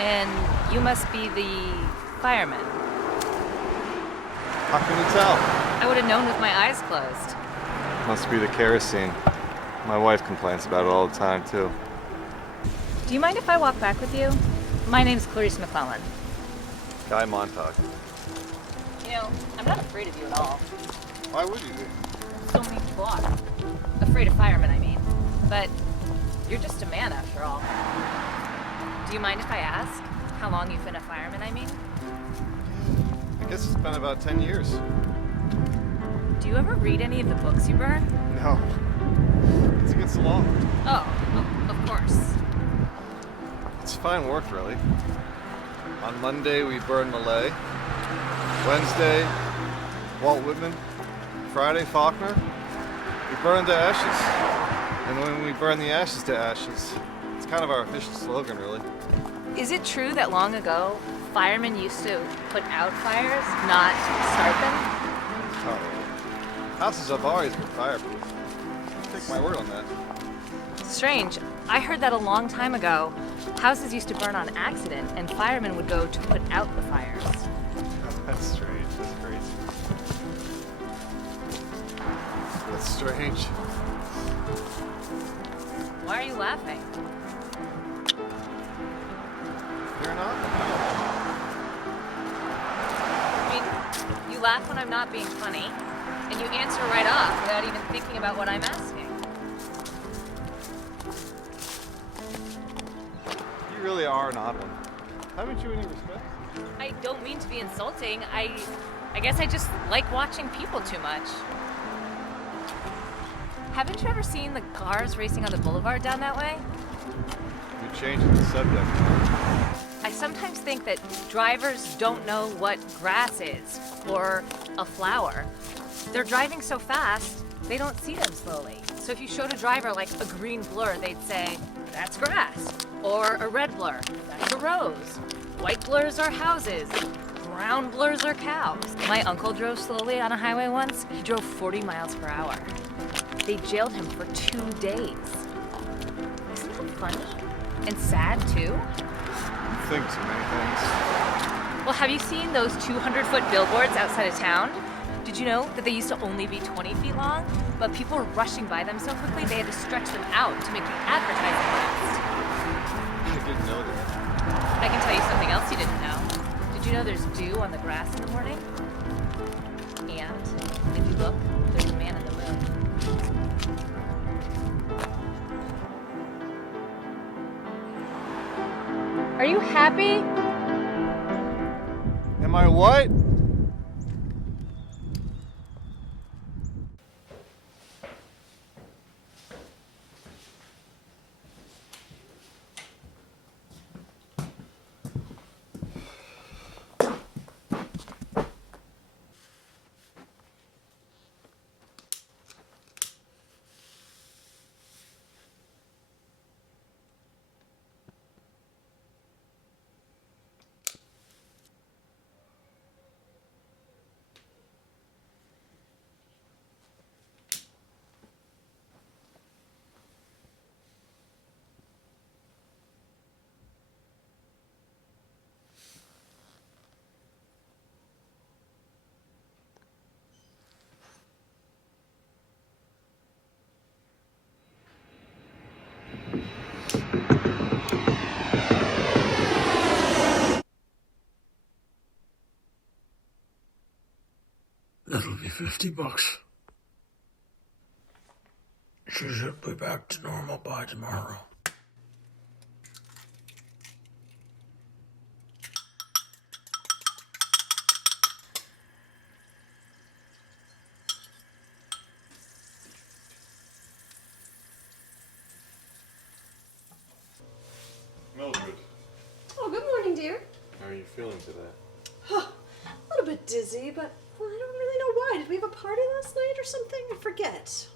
And you must be the fireman. How can you tell? I would have known with my eyes closed. Must be the kerosene. My wife complains about it all the time, too. Do you mind if I walk back with you? My name's Clarice McClellan. Guy Montauk. You know, I'm not afraid of you at all. Why would you be? So many people are. Afraid of firemen, I mean. But you're just a man after all. Do you mind if I ask how long you've been a fireman, I mean? I guess it's been about 10 years. Do you ever read any of the books you burn? No. It's against the law. Oh, of course. It's fine work, really. On Monday, we burn Malay. Wednesday, Walt Whitman. Friday, Faulkner. We burn to ashes. And when we burn the ashes to ashes, it's kind of our official slogan, really. Is it true that long ago, firemen used to put out fires, not start them? Oh, houses have always been fireproof. Take my word on that. Strange. I heard that a long time ago. Houses used to burn on accident, and firemen would go to put out the fires. That's strange. That's crazy. That's strange. Why are you laughing? You're not? I mean, you laugh when I'm not being funny, and you answer right off without even thinking about what I'm asking. You really are an odd one. Haven't you any respect? I don't mean to be insulting. I guess I just like watching people too much. Haven't you ever seen the cars racing on the boulevard down that way? You're changing the subject. I sometimes think that drivers don't know what grass is or a flower. They're driving so fast, they don't see them slowly. So if you showed a driver like a green blur, they'd say, that's grass. Or a red blur, that's a rose. White blurs are houses. Brown blurs are cows. My uncle drove slowly on a highway once. He drove 40 miles per hour. They jailed him for 2 days. Isn't that funny? And sad, too? You think too many things. Well, have you seen those 200-foot billboards outside of town? Did you know that they used to only be 20 feet long? But people were rushing by them so quickly they had to stretch them out to make the advertising last. I didn't know that. I can tell you something else you didn't know. Did you know there's dew on the grass in the morning? And if you look, there's a man in the moon. Are you happy? Am I what? That'll be $50. She should be back to normal by tomorrow. Mildred, Oh, good morning, dear. how are you feeling today? A little bit dizzy, but well, I don't really know why. Did we have a party last night or something? I forget.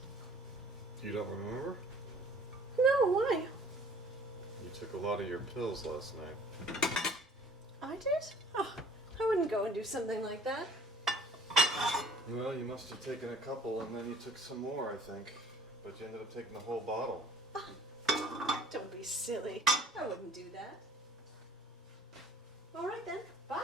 You don't remember? No, why? You took a lot of your pills last night. I did? Oh, I wouldn't go and do something like that. Well, you must have taken a couple and then you took some more, I think. But you ended up taking the whole bottle. Don't be silly. I wouldn't do that. All right then. Bye.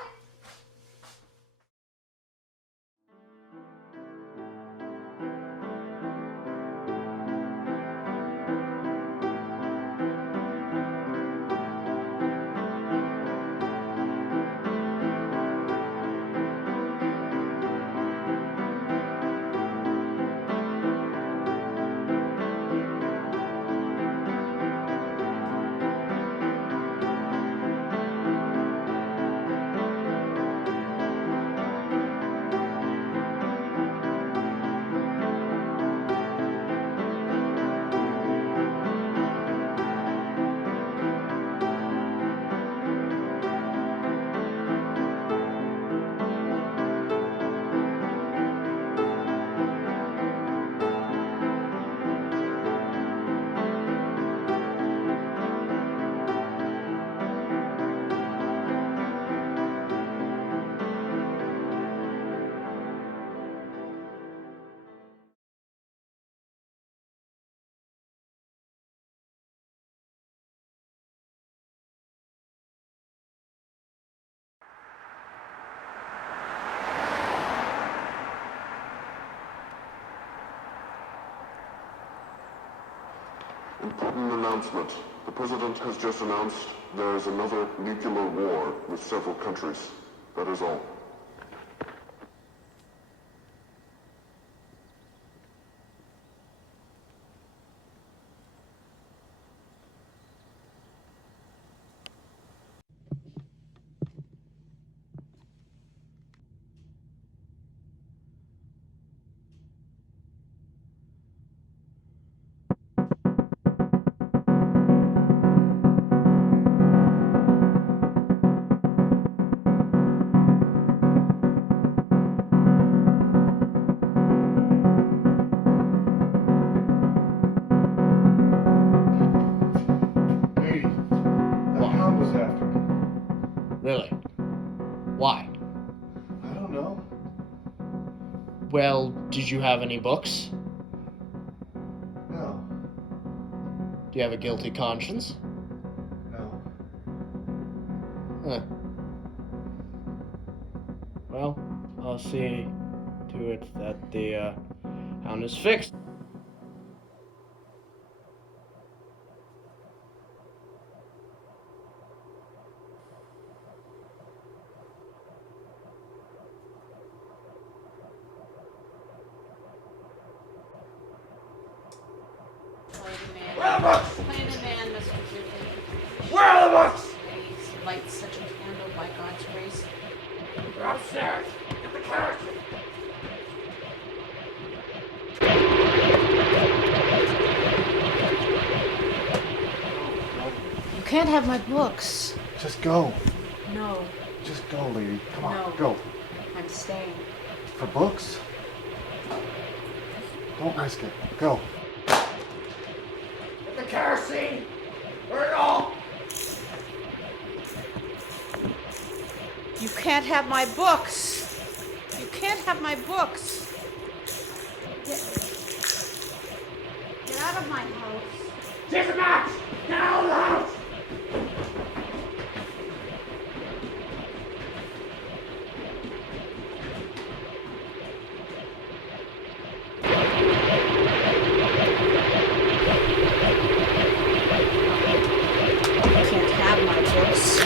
Important announcement. The President has just announced there is another nuclear war with several countries. That is all. Hey, that hound was after me. Really? Why? I don't know. Well, did you have any books? No. Do you have a guilty conscience? No. Huh. Well, I'll see to it that the hound is fixed. Where are the books? Play the man, Mr. Ridley. Where are the books? Please light such a candle by God's grace. They're upstairs. Get the carriage. You can't have my books. Just go. No, Just go, lady. Come on, No. go. I'm staying. For books? Don't risk it. Go. Get the kerosene. Burn it all. You can't have my books. You can't have my books. Get out of my house. Take a match. Get out of the house. You can't have my books.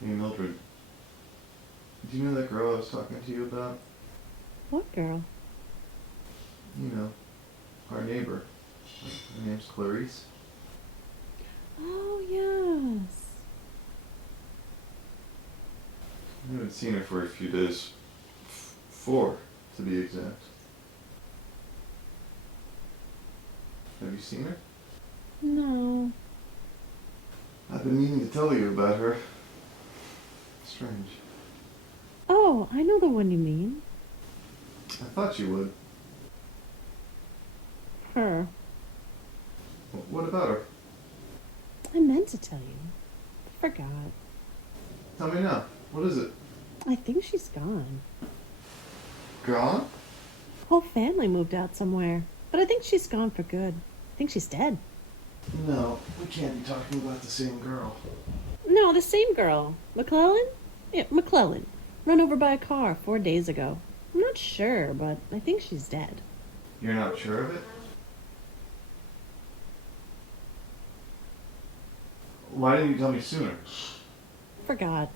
Hey, Mildred. Do you know that girl I was talking to you about? What girl? You know, our neighbor. Her name's Clarice. Oh, yes. I haven't seen her for a few days. 4, to be exact. Have you seen her? No. I've been meaning to tell you about her. Strange. Oh, I know the one you mean. I thought you would. Her. What about her? I meant to tell you. I forgot. Tell me now. What is it? I think she's gone. Gone? Whole family moved out somewhere. But I think she's gone for good. I think she's dead. No, we can't be talking about the same girl. No, the same girl. McClellan? Yeah, McClellan. Run over by a car 4 days ago. I'm not sure, but I think she's dead. You're not sure of it? Why didn't you tell me sooner? Forgot.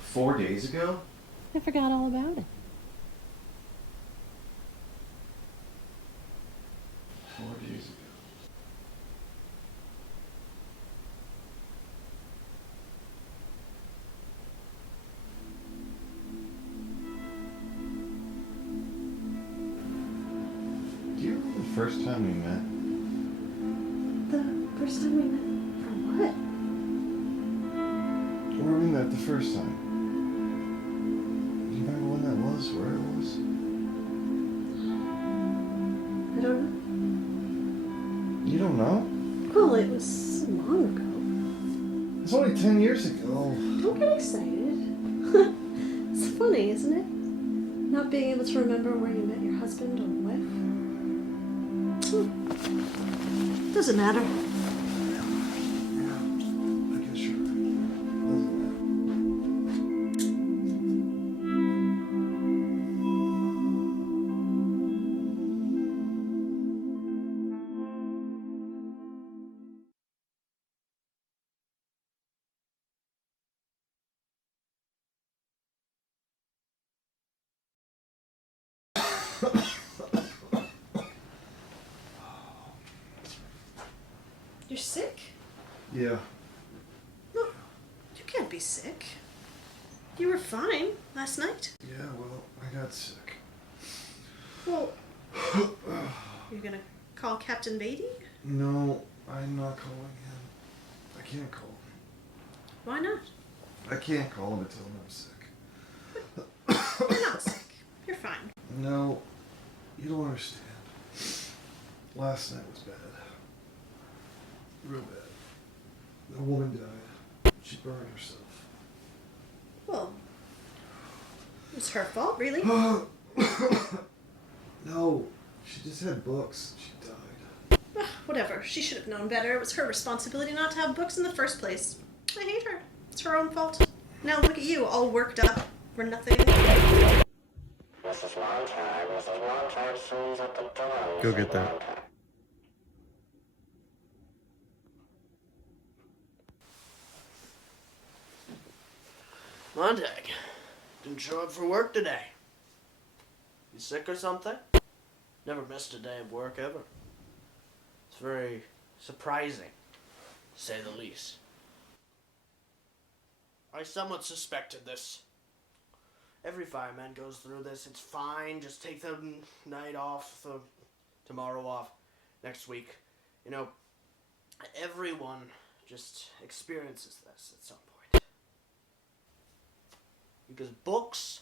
4 days ago? I forgot all about it. 4 days ago. Do you remember the first time we met? The first time we met for what? Where we met the first time. Do you remember when that was? Where it was? I don't know. You don't know? Well, it was so long ago. It's only 10 years ago. Don't get excited. It's funny, isn't it? Not being able to remember where you met your husband or wife. Doesn't matter. Yeah, I guess you're right. Doesn't matter. You're sick? Yeah. No, you can't be sick. You were fine last night. Yeah, well, I got sick. Well, you're gonna call Captain Beatty? No, I'm not calling him. I can't call him. Why not? I can't call him and tell him I'm sick. You're not sick. You're fine. No, you don't understand. Last night was bad. Real bad. A woman died. She burned herself. Well, it was her fault, really. No, she just had books. She died. Ugh, whatever. She should have known better. It was her responsibility not to have books in the first place. I hate her. It's her own fault. Now look at you, all worked up for nothing. Go get that. Montag, didn't show up for work today. You sick or something? Never missed a day of work ever. It's very surprising, to say the least. I somewhat suspected this. Every fireman goes through this. It's fine. Just take the night off, the tomorrow off, next week. You know, everyone just experiences this at some point. Because books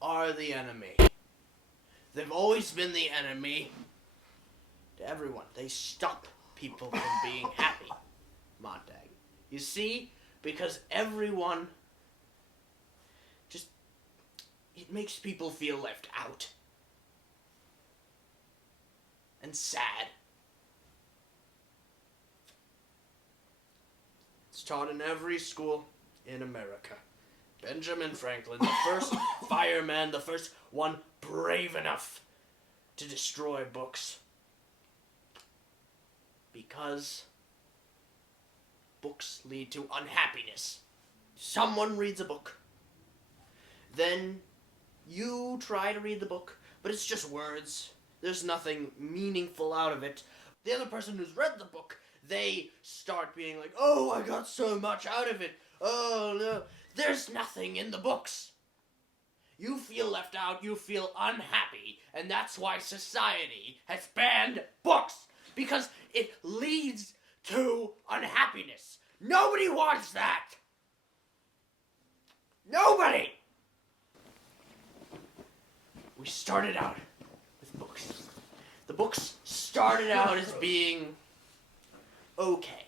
are the enemy. They've always been the enemy to everyone. They stop people from being happy, Montag. You see? Because everyone just, it makes people feel left out. And sad. It's taught in every school in America. Benjamin Franklin, the first fireman, the first one brave enough to destroy books. Because books lead to unhappiness. Someone reads a book. Then you try to read the book, but it's just words. There's nothing meaningful out of it. The other person who's read the book, they start being like, oh, I got so much out of it. Oh, no. There's nothing in the books. You feel left out, you feel unhappy, and that's why society has banned books. because it leads to unhappiness. Nobody wants that. Nobody. We started out with books. The books started out as being okay.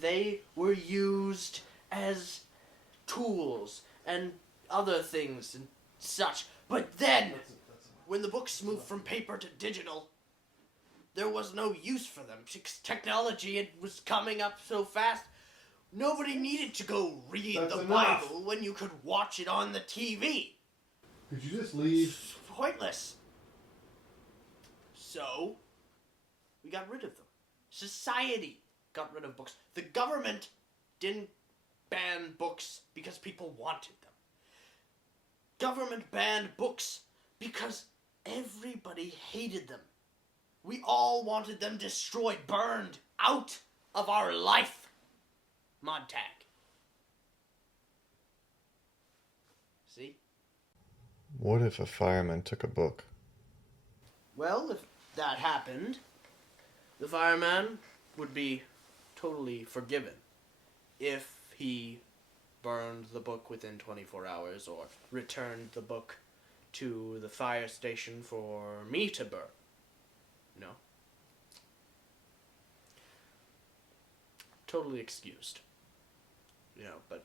They were used as tools and other things and such. But then, when the books moved from paper to digital, there was no use for them. Technology, it was coming up so fast. Nobody needed to go read the Bible when you could watch it on the TV. Could you just leave? It's pointless. So, we got rid of them. Society got rid of books. The government didn't ban books because people wanted them. Government banned books because everybody hated them. We all wanted them destroyed, burned out of our life. Montag. See? What if a fireman took a book? Well, if that happened, the fireman would be totally forgiven if he burned the book within 24 hours or returned the book to the fire station for me to burn. No. Totally excused. But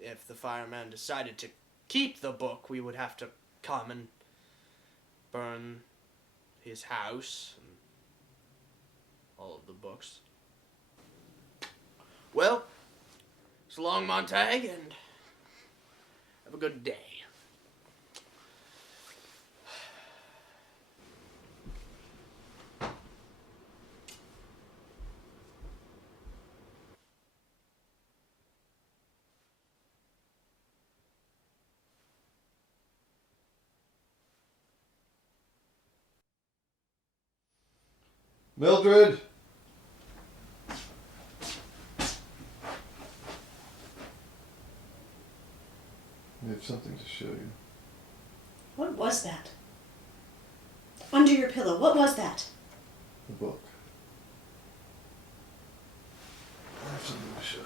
if the fireman decided to keep the book, we would have to come and burn his house and all of the books. Well, so long, Montag, and have a good day. Mildred! I have something to show you. What was that? Under your pillow, what was that? The book. I have something to show you.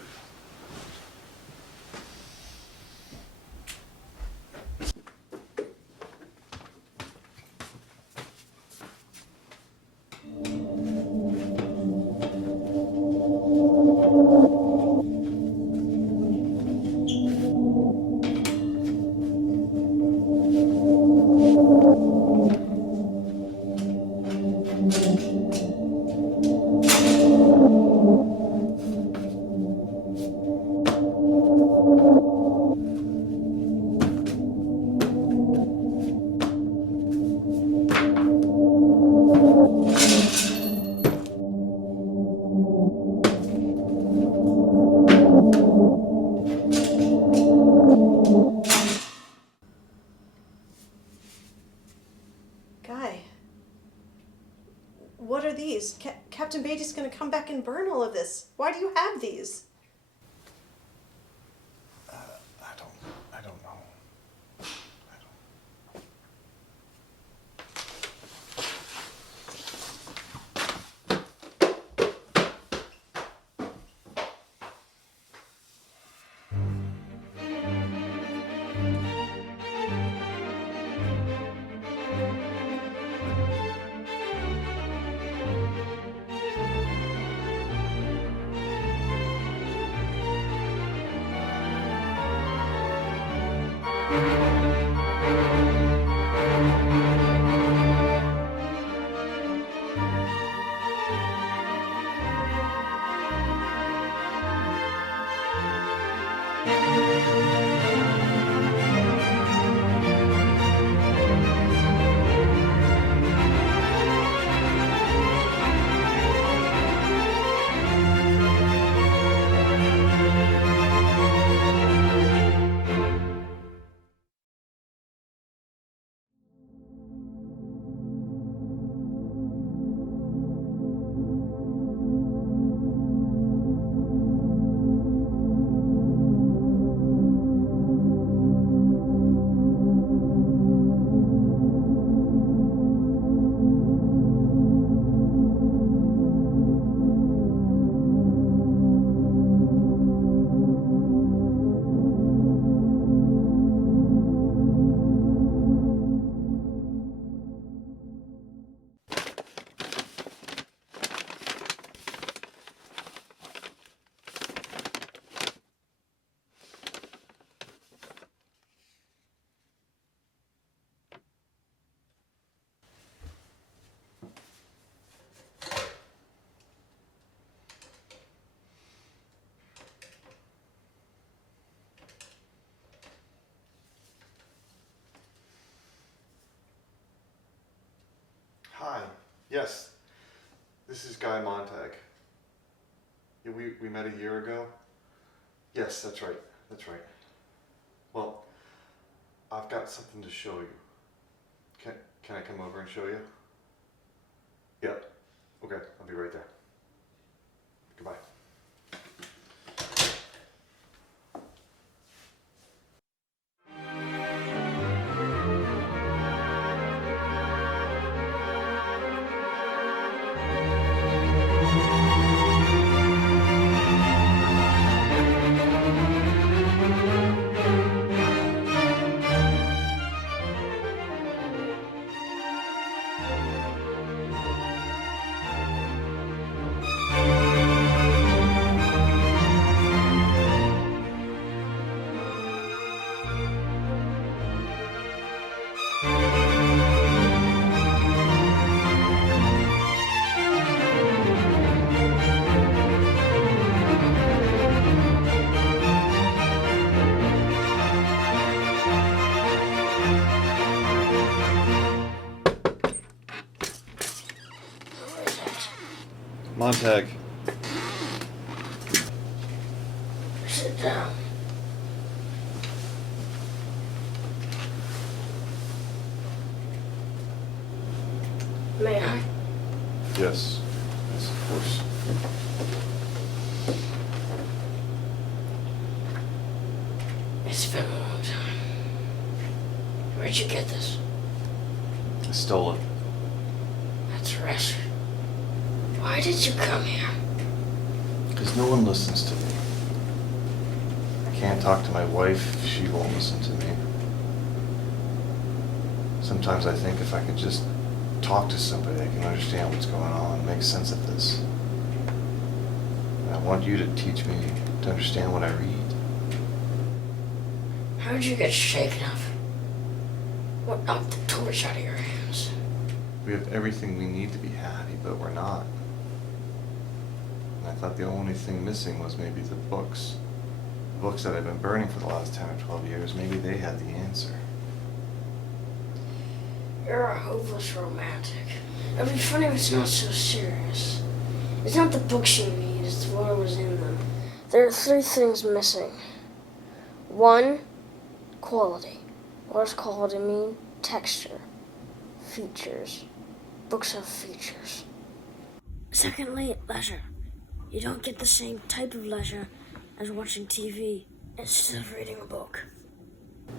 Guy, what are these? Captain Beatty's going to come back and burn all of this. Why do you have these? I don't know. Yes. This is Guy Montag. Yeah, we met a year ago. Yes, that's right. That's right. Well, I've got something to show you. Can I come over and show you? Yep. Okay, I'll be right there. Goodbye. Montag. Sit down. May I? Yes. Yes, of course. It's been a long time. Where'd you get this? I stole it. That's right. Why did you come here? Because no one listens to me. I can't talk to my wife, she won't listen to me. Sometimes I think if I could just talk to somebody, I can understand what's going on, make sense of this. And I want you to teach me to understand what I read. How'd you get shaken up? What knocked the torch out of your hands? We have everything we need to be happy, but we're not. And I thought the only thing missing was maybe the books. The books that I've been burning for the last 10 or 12 years, maybe they had the answer. You're a hopeless romantic. It'd be funny if it's not so serious. It's not the books you need, it's what was in them. There are 3 things missing. 1, quality. What does quality mean? Texture. Features. Books have features. Secondly, leisure. You don't get the same type of leisure as watching TV instead of reading a book.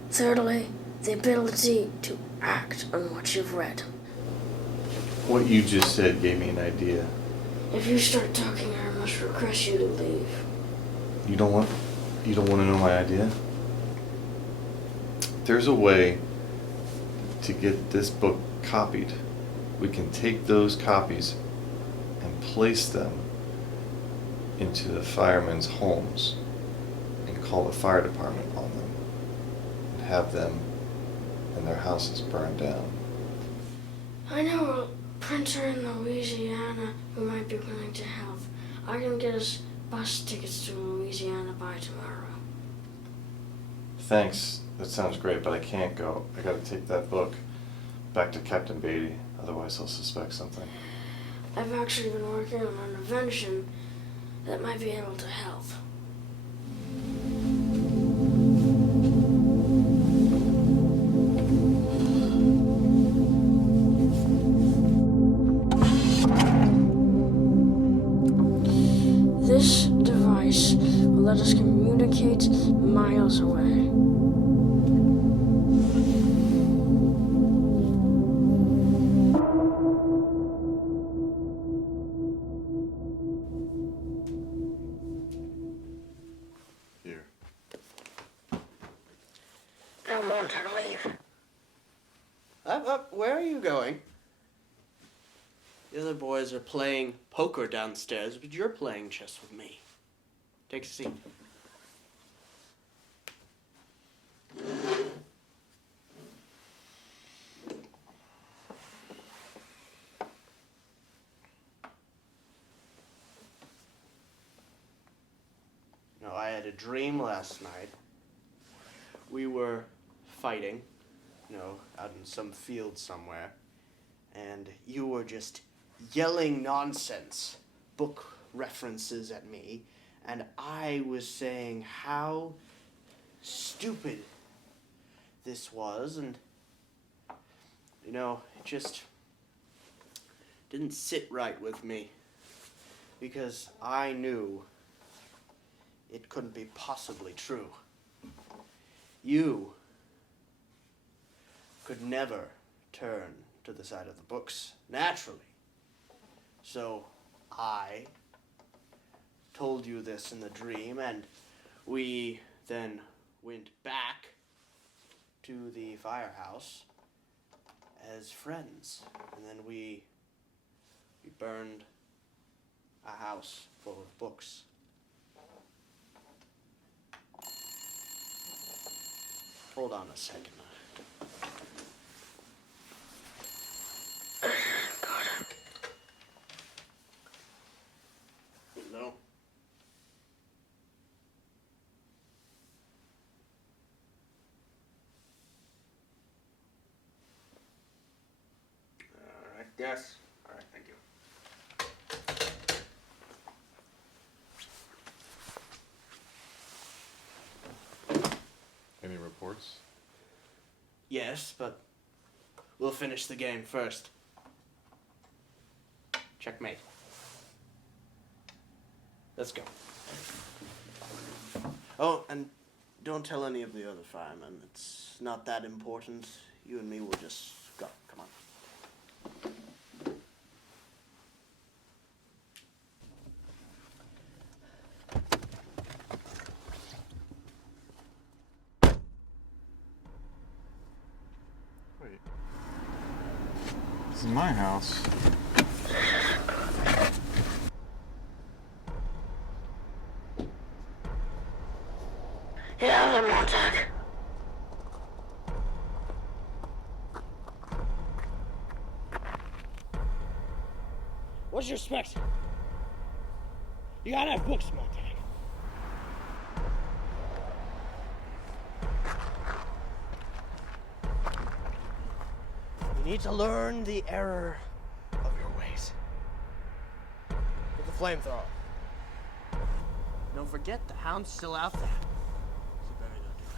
Thirdly, the ability to act on what you've read. What you just said gave me an idea. If you start talking, I must request you to leave. You don't want to know my idea? There's a way to get this book copied. We can take those copies and place them into the firemen's homes and call the fire department on them and have them and their houses burned down. I know a printer in Louisiana who might be willing to help. I can get us bus tickets to Louisiana by tomorrow. Thanks. That sounds great, but I can't go. I gotta take that book back to Captain Beatty, otherwise he'll suspect something. I've actually been working on an invention that might be able to help. This device will let us communicate miles away. Here. Don't want her to leave. Up, where are you going? The other boys are playing poker downstairs, but you're playing chess with me. Take a seat. No, I had a dream last night. We were fighting, out in some field somewhere, and you were just yelling nonsense, book references at me, and I was saying how stupid this was, and you know, it just didn't sit right with me because I knew it couldn't be possibly true. You could never turn to the side of the books naturally. So I told you this in the dream, and we then went back to the firehouse as friends, and then we burned a house full of books. Hold on a second. No. All right. Yes. All right. Thank you. Any reports? Yes, but we'll finish the game first. Checkmate. Let's go. Oh, and don't tell any of the other firemen. It's not that important. You and me will just go. Come on. Wait. This is my house. Yeah, I'm on deck. What's your specs? You gotta have books, Montag. You need to learn the error of your ways. With the flamethrower. Don't forget, the hound's still out there. So better don't do it.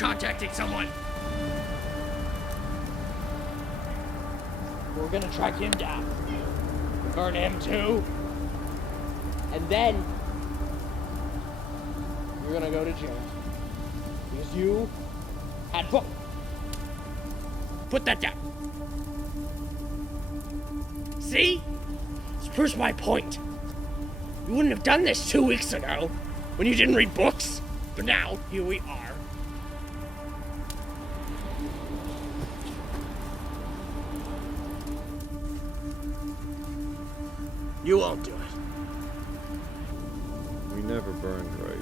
contacting someone. We're gonna track him down. Burn him too. And then you're gonna go to jail. Because you had book. Put that down. See? This proves my point. You wouldn't have done this 2 weeks ago, when you didn't read books. But now, here we are. You won't do it. We never burned right.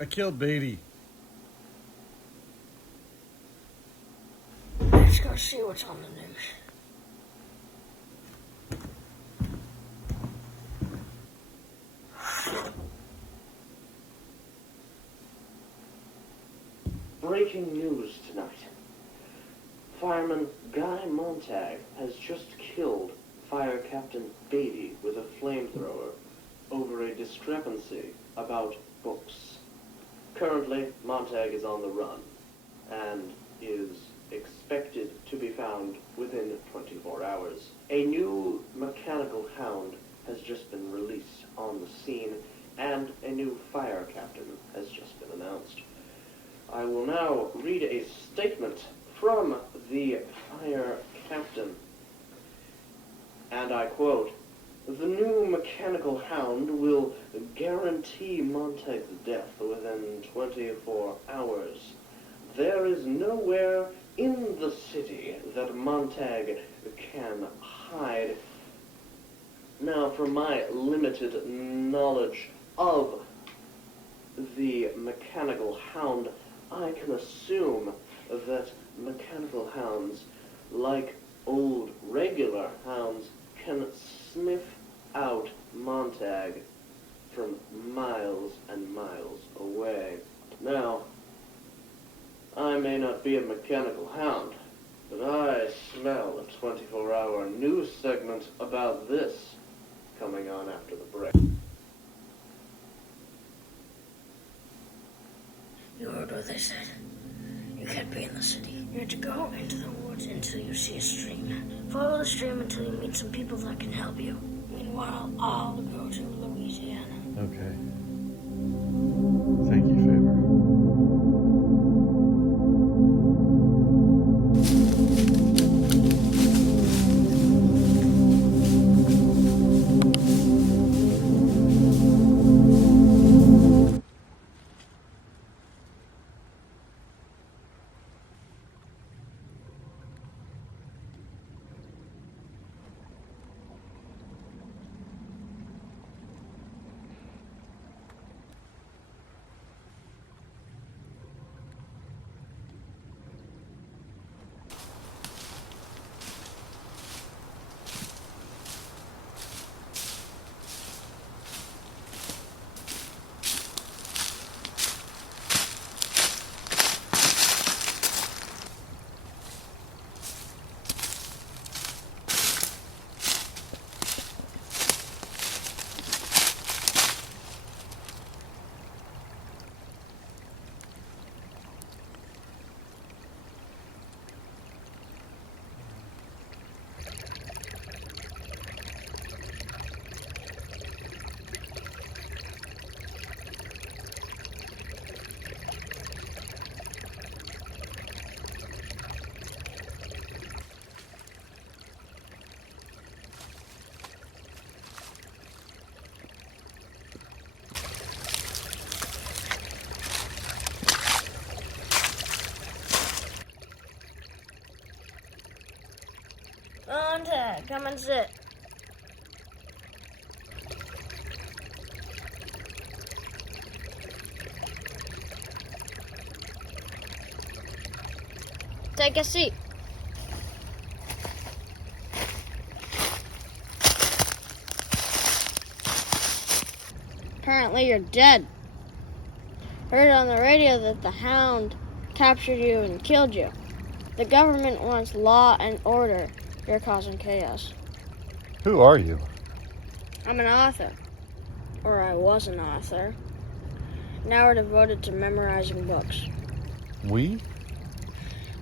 I killed Beatty. Let's go see what's on the news. Breaking news tonight. Fireman Guy Montag has just killed Fire Captain Beatty with a flamethrower over a discrepancy about books. Currently, Montag is on the run and is expected to be found within 24 hours. A new mechanical hound has just been released on the scene, and a new fire captain has just been announced. I will now read a statement from the fire captain, and I quote, "The new mechanical hound will guarantee Montag's death within 24 hours. There is nowhere in the city that Montag can hide." Now, from my limited knowledge of the mechanical hound, I can assume that mechanical hounds, like old regular hounds, can sniff out Montag from miles and miles away. Now, I may not be a mechanical hound, but I smell a 24-hour news segment about this coming on after the break. You heard what they said. You can't be in the city. You have to go into the woods until you see a stream. Follow the stream until you meet some people that can help you. Meanwhile, I'll go to Louisiana. Okay. Thank you, Faber. Montag, come and sit. Take a seat. Apparently you're dead. Heard on the radio that the Hound captured you and killed you. The government wants law and order. You're causing chaos. Who are you? I'm an author. Or I was an author. Now we're devoted to memorizing books. We?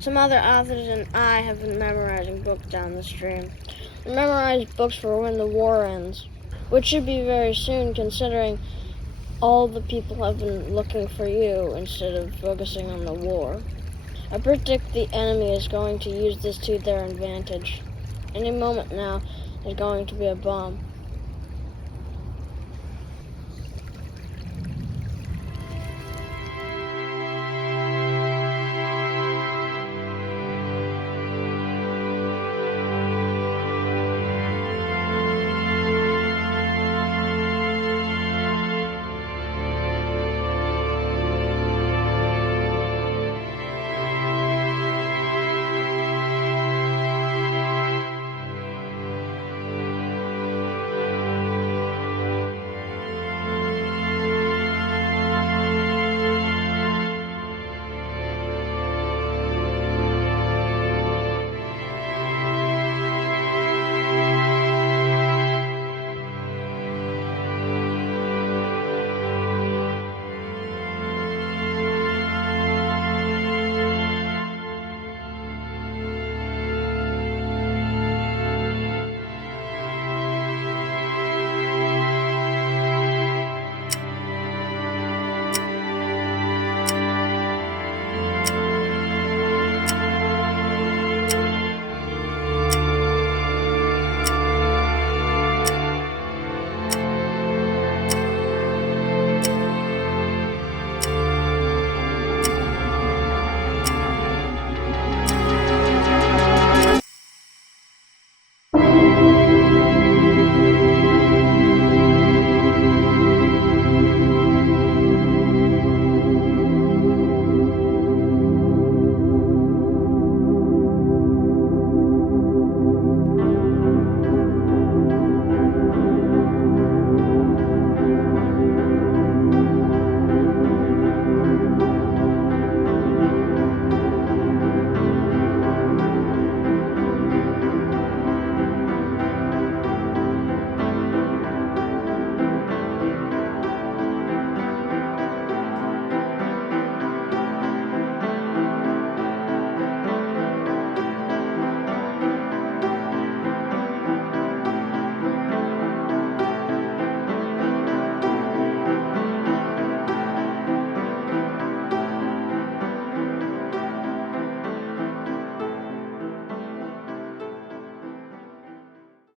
Some other authors and I have been memorizing books down the stream. We memorize books for when the war ends, which should be very soon considering all the people have been looking for you instead of focusing on the war. I predict the enemy is going to use this to their advantage. Any moment now, there's going to be a bomb.